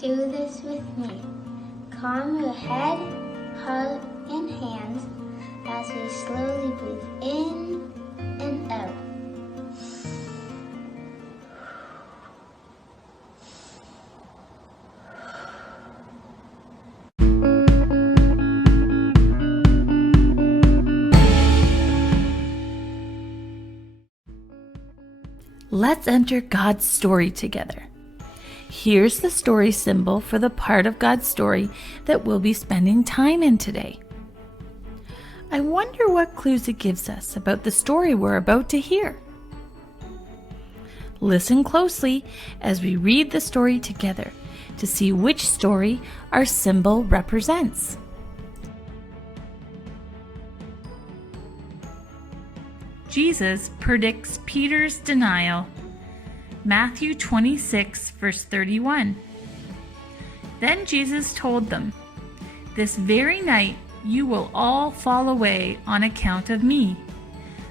Do this with me. Calm your head, heart, and hands as we slowly breathe in and out. Let's enter God's story together. Here's the story symbol for the part of God's story that we'll be spending time in today. I wonder what clues it gives us about the story we're about to hear. Listen closely as we read the story together to see which story our symbol represents. Jesus predicts Peter's denial. Matthew 26, verse 31. Then Jesus told them, "This very night you will all fall away on account of me.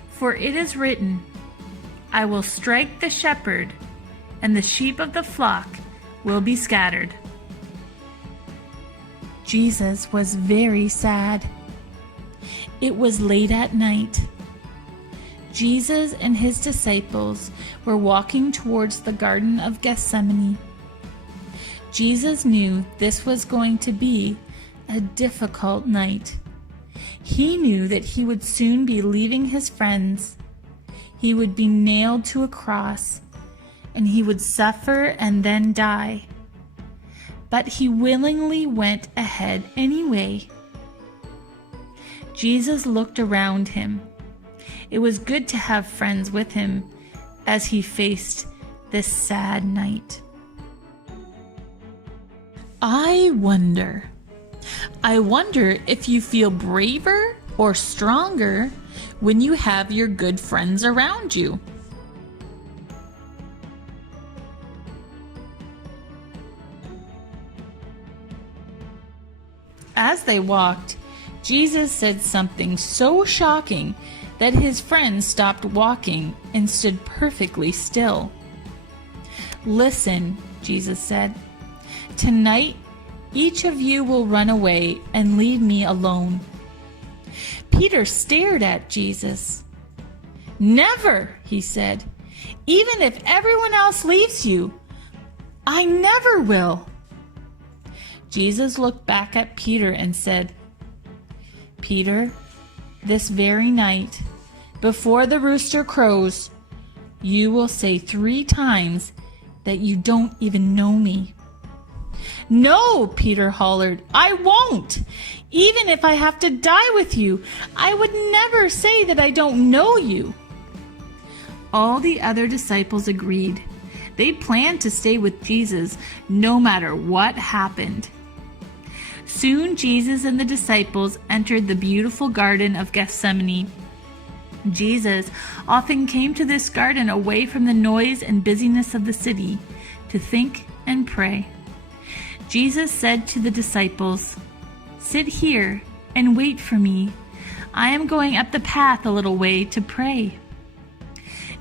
For it is written, I will strike the shepherd, and the sheep of the flock will be scattered." Jesus was very sad. It was late at night. Jesus and his disciples were walking towards the Garden of Gethsemane. Jesus knew this was going to be a difficult night. He knew that he would soon be leaving his friends. He would be nailed to a cross, and he would suffer and then die. But he willingly went ahead anyway. Jesus looked around him. It was good to have friends with him as he faced this sad night. I wonder if you feel braver or stronger when you have your good friends around you. As they walked, Jesus said something so shocking that his friends stopped walking and stood perfectly still. "Listen," Jesus said, "tonight each of you will run away and leave me alone." Peter stared at Jesus. "Never," he said. "Even if everyone else leaves you, I never will." Jesus looked back at Peter and said, "Peter, this very night, before the rooster crows, you will say 3 times that you don't even know me." "No," Peter hollered, "I won't. Even if I have to die with you, I would never say that I don't know you." All the other disciples agreed. They planned to stay with Jesus no matter what happened. Soon Jesus and the disciples entered the beautiful Garden of Gethsemane. Jesus often came to this garden away from the noise and busyness of the city to think and pray. Jesus said to the disciples, "Sit here and wait for me. I am going up the path a little way to pray."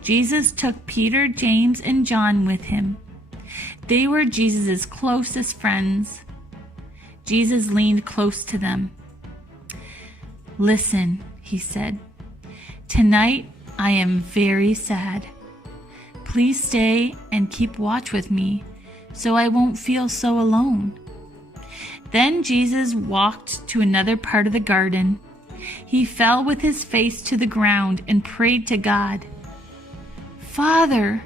Jesus took Peter, James, and John with him. They were Jesus' closest friends. Jesus leaned close to them. "Listen," he said. "Tonight I am very sad. Please stay and keep watch with me so I won't feel so alone." Then Jesus walked to another part of the garden. He fell with his face to the ground and prayed to God. "Father,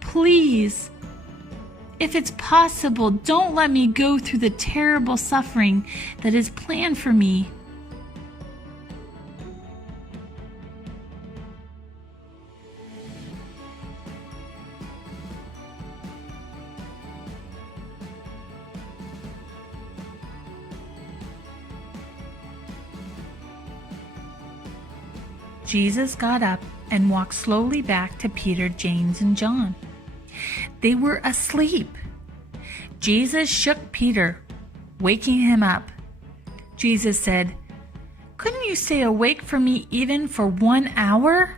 please, if it's possible, don't let me go through the terrible suffering that is planned for me." Jesus got up and walked slowly back to Peter, James, and John. They were asleep. Jesus shook Peter, waking him up. Jesus said, "Couldn't you stay awake for me even for 1 hour?"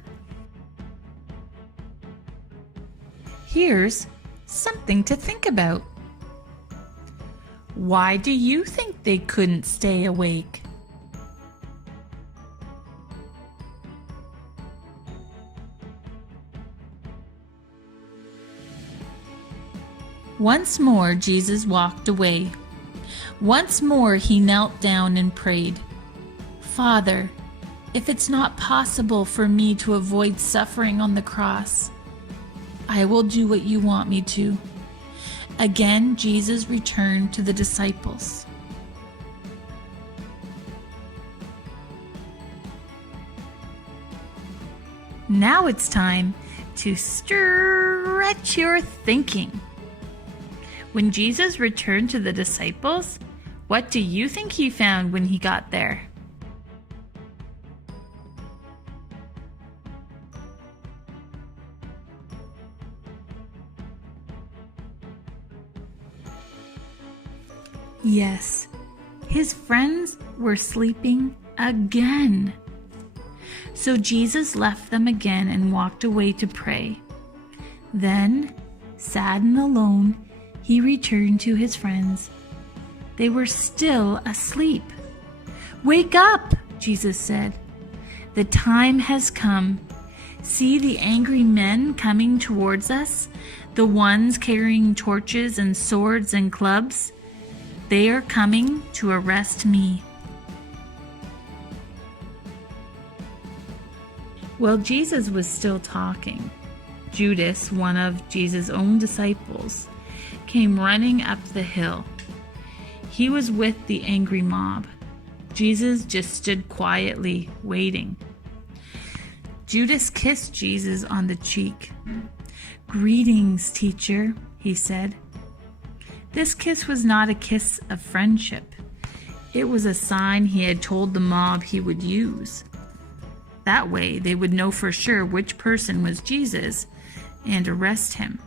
Here's something to think about. Why do you think they couldn't stay awake? Once more, Jesus walked away. Once more, he knelt down and prayed, "Father, if it's not possible for me to avoid suffering on the cross, I will do what you want me to." Again, Jesus returned to the disciples. Now it's time to stretch your thinking. When Jesus returned to the disciples, what do you think he found when he got there? Yes, his friends were sleeping again. So Jesus left them again and walked away to pray. Then, sad and alone, he returned to his friends. They were still asleep. "Wake up," Jesus said. "The time has come. See the angry men coming towards us, the ones carrying torches and swords and clubs. They are coming to arrest me." While Jesus was still talking, Judas, one of Jesus' own disciples, came running up the hill. He was with the angry mob. Jesus just stood quietly, waiting. Judas kissed Jesus on the cheek. "Greetings, teacher," he said. This kiss was not a kiss of friendship. It was a sign he had told the mob he would use. That way, they would know for sure which person was Jesus and arrest him.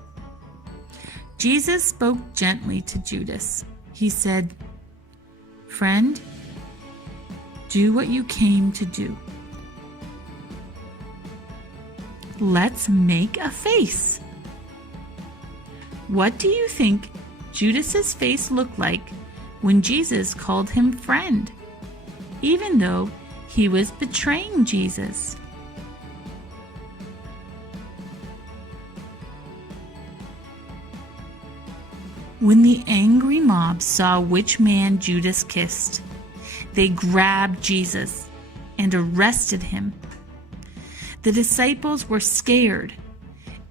Jesus spoke gently to Judas. He said, "Friend, do what you came to do. Let's make a face." What do you think Judas's face looked like when Jesus called him friend, even though he was betraying Jesus? When the angry mob saw which man Judas kissed, they grabbed Jesus and arrested him. The disciples were scared,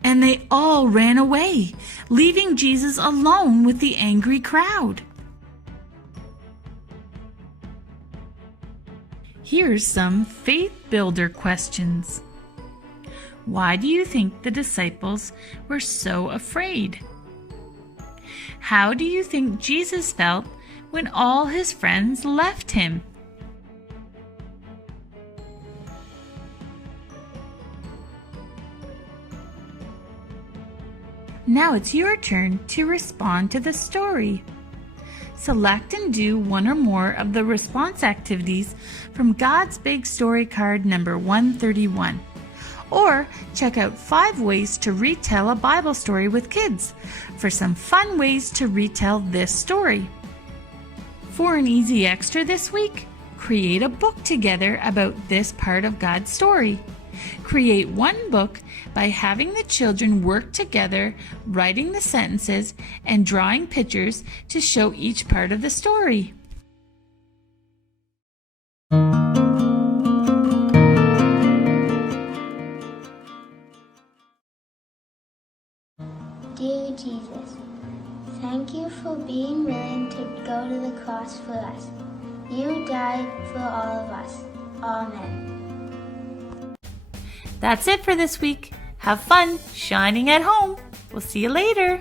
and they all ran away, leaving Jesus alone with the angry crowd. Here's some faith builder questions. Why do you think the disciples were so afraid? How do you think Jesus felt when all his friends left him? Now it's your turn to respond to the story. Select and do one or more of the response activities from God's Big Story card number 131. Or check out 5 ways to retell a Bible story with kids for some fun ways to retell this story. For an easy extra this week, create a book together about this part of God's story. Create one book by having the children work together, writing the sentences and drawing pictures to show each part of the story. Dear Jesus, thank you for being willing to go to the cross for us. You died for all of us. Amen. That's it for this week. Have fun shining at home. We'll see you later.